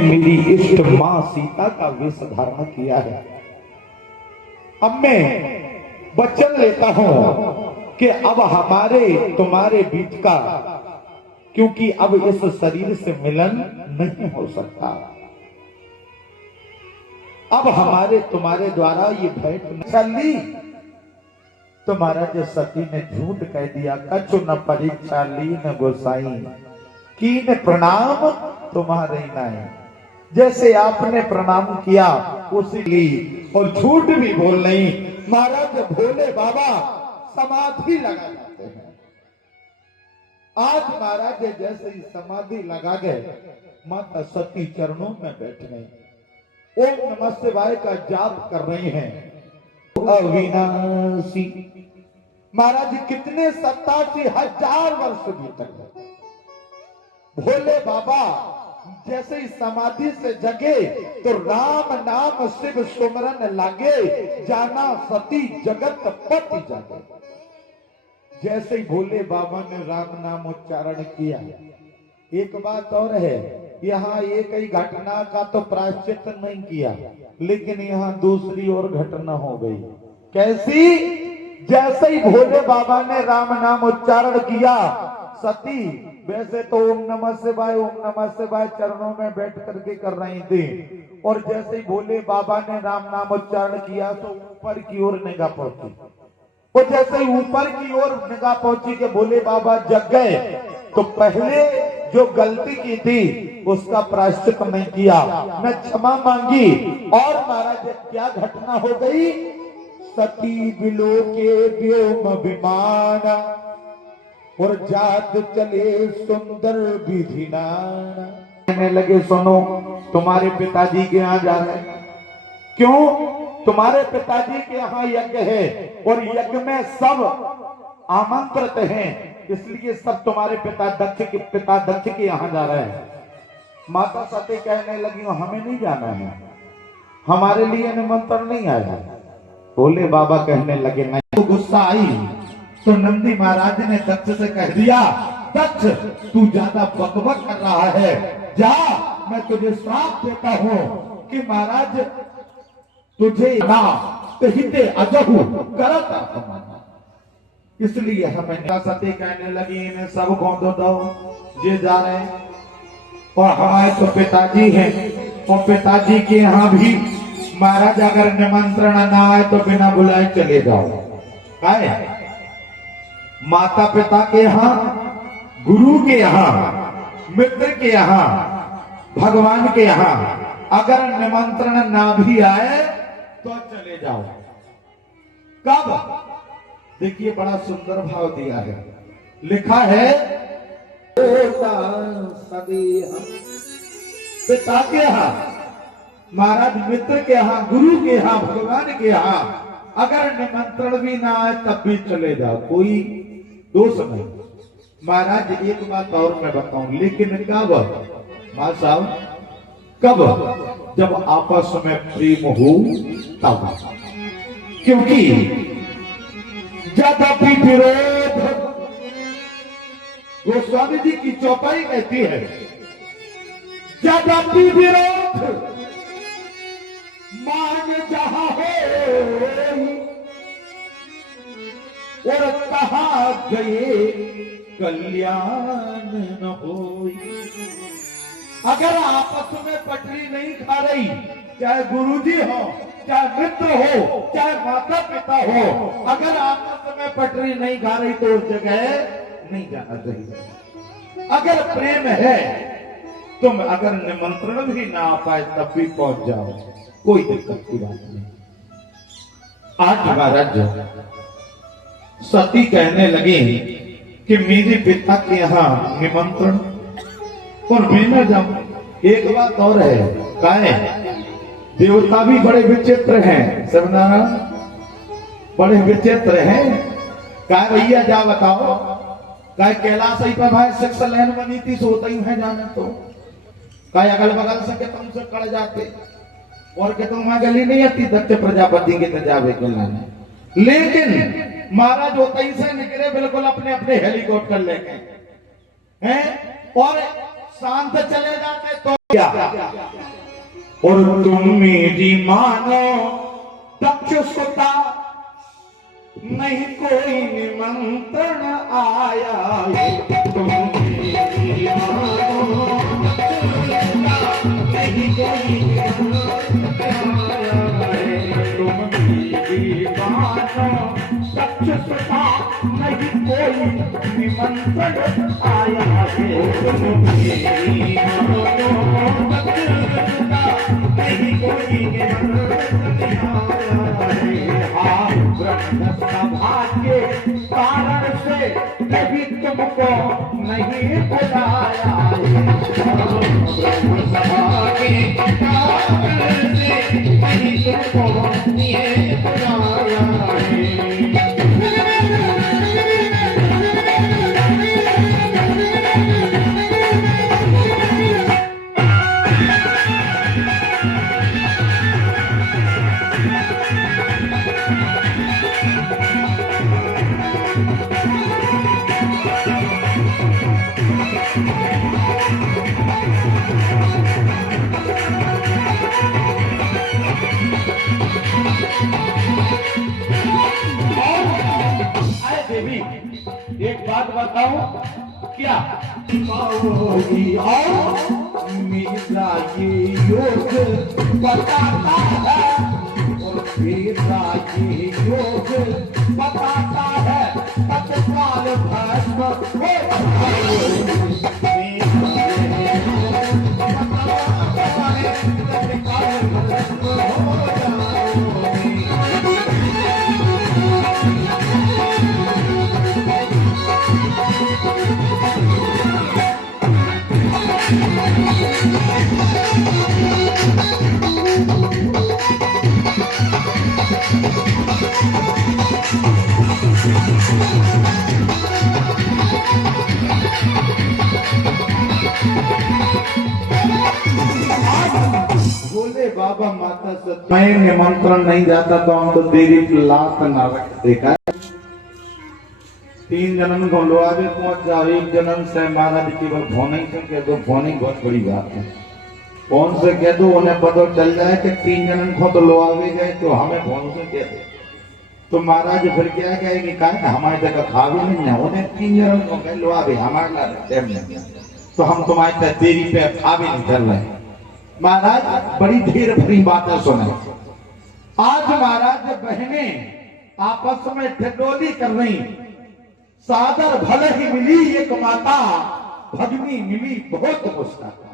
मेरी इष्ट मां सीता का वेश धारण किया है। अब मैं वचन लेता हूं कि अब हमारे तुम्हारे बीच का, क्योंकि अब इस शरीर से मिलन नहीं हो सकता, अब हमारे तुम्हारे द्वारा ये भेंट चली। तो महाराज सती ने झूठ कह दिया, कछु न परीक्षा ली न गोसाई, कीन प्रणाम तुम्हारे नाई। जैसे आपने प्रणाम किया उसी ली, और झूठ भी बोल नहीं। महाराज भोले बाबा समाधि लगा जाते हैं। आज महाराज जैसे ही समाधि लगा गए, माता सती चरणों में बैठ गई, ओम नमः शिवाय का जाप कर रही हैं। अविनाशी महाराज कितने 87,000 वर्ष बीत गए। भोले बाबा जैसे ही समाधि से जगे तो राम नाम शिव सुमरन लागे, जाना सती जगत पति जागे। जैसे ही भोले बाबा ने राम नाम उच्चारण किया, एक बात और है, यहाँ एक ही घटना का तो प्रायश्चित नहीं किया, लेकिन यहाँ दूसरी और घटना हो गई। कैसी? जैसे ही भोले बाबा ने राम नाम उच्चारण किया, सती वैसे तो ओम नमः शिवाय चरणों में बैठ करके कर रही थी, और जैसे ही भोले बाबा ने राम नाम उच्चारण किया तो ऊपर की ओर निगाह पहुंची। और जैसे ही ऊपर की ओर निगाह पहुंची कि भोले बाबा जग गए, तो पहले जो गलती की थी उसका प्रायश्चित नहीं किया, न क्षमा मांगी। और महाराज क्या घटना हो गई? सती बिलो के व्योम विमान, और जात चले सुंदर विधिनान। कहने लगे, सुनो तुम्हारे पिताजी के यहाँ जा रहे हैं। क्यों? तुम्हारे पिताजी के यहाँ यज्ञ है, और यज्ञ में सब आमंत्रित हैं, इसलिए सब तुम्हारे पिता दक्ष के यहाँ जा रहे हैं। माता सती कहने लगी, हमें नहीं जाना है, हमारे लिए निमंत्रण नहीं आया। भोले बाबा कहने लगे, नहीं। तो गुस्सा आई तो नंदी महाराज ने दक्ष से कह दिया, दक्ष तू ज्यादा बकबक कर रहा है, जा, मैं तुझे श्राप देता हूं कि महाराज तुझे ना हिते अजहू करत अपमाना। इसलिए हमें सती कहने लगी, इन्हें सब गोंदो दो, ये जा रहे हैं, और हमारे तो पिताजी हैं, और पिताजी के यहाँ भी महाराज अगर निमंत्रण ना आए तो बिना बुलाए चले जाओ। काहे? माता पिता के यहाँ, गुरु के यहाँ, मित्र के यहाँ, भगवान के यहाँ अगर निमंत्रण ना भी आए तो चले जाओ। कब? देखिए बड़ा सुंदर भाव दिया है, लिखा है, पिता के यहाँ, महाराज मित्र के यहाँ, गुरु के यहाँ, भगवान के यहाँ अगर निमंत्रण भी ना आए तब भी चले जाओ, कोई दोष नहीं। महाराज एक बात और मैं बताऊं, लेकिन कब? मां साहब कब? जब आपस में प्रेम हो तब, क्योंकि यद्यपि विरोध, गोस्वामी जी की चौपाई कहती है, यद्यपि विरोध मान जहां हो, और कहा गए कल्याण न होई। अगर आपस में पटरी नहीं खा रही, चाहे गुरुजी हो, चाहे मित्र हो, चाहे माता पिता हो, अगर आपस में पटरी नहीं खा रही तो उस जगह नहीं जाना चाहिए। अगर प्रेम है, तुम अगर निमंत्रण भी ना आ पाए तब भी पहुंच जाओ, कोई दिक्कत की बात नहीं। आज महाराज सती कहने लगी कि मेरे पिता के यहाँ निमंत्रण, और मैं न जाऊं। एक बात और है, काहे? देवता भी बड़े विचित्र हैं, शिवनारायण बड़े विचित्र हैं। काहे भैया जा बताओ, काहे कैलाश ही पर भाई 6 लाइन बनी थी, सोता ही है जाने तो, काहे अगल बगल से के तुमसे कड़ जाते, और के तुम वहां गली नहीं आती दक्ष प्रजापति के तजावे के लाने। लेकिन महाराज होता ही से निकले बिल्कुल अपने अपने हेलीकॉप्टर लेके हैं, और शांत चले जाते तो क्या और तुम मेरी मानो दक्षता नहीं कोई निमंत्रण आया तुम मेरी मानो नहीं कोई निमंत्रण आया तुम मेरी मानो दक्षता नहीं कोई निमंत्रण आया है तुम मेरी मानो नहीं कोई निमंत्रण आया है ब्रह्म सभा के कारण से कभी तुमको नहीं बुलाया ब्रह्म सभा के कारण से कभी तुमको नहीं बुलाया एक बात बताऊं क्या पाओगी और मेरा ये योग बताता है और मेरा ये योग बताता है तत्काल भस्म बोले बाबा माता सत्य मैं निमंत्रण नहीं जाता तो हम तो देरी लात न रख देखा 3 जन्म को लोआवे पहुंच जाओ 1 जन्म से महाराज केवल भोने से कह दो भोने बहुत बड़ी बात है कौन से कह दो उन्हें पता चल जाए कि 3 जन्म को तो लोआवे गए तो हमें भोन से कह दे तो महाराज फिर क्या कहेगी कहा हमारी जगह खावे नहीं है उन्हें 3 जन्म को कह लोआवे हमारे ला तो हम तुम्हारी तरह देरी पे खावे नहीं कर रहे महाराज बड़ी ढेर भरी बातें सुने आज महाराज बहने आपस में ठिठोली कर रही सादर भले ही मिली एक माता भगनी मिली बहुत मुस्कान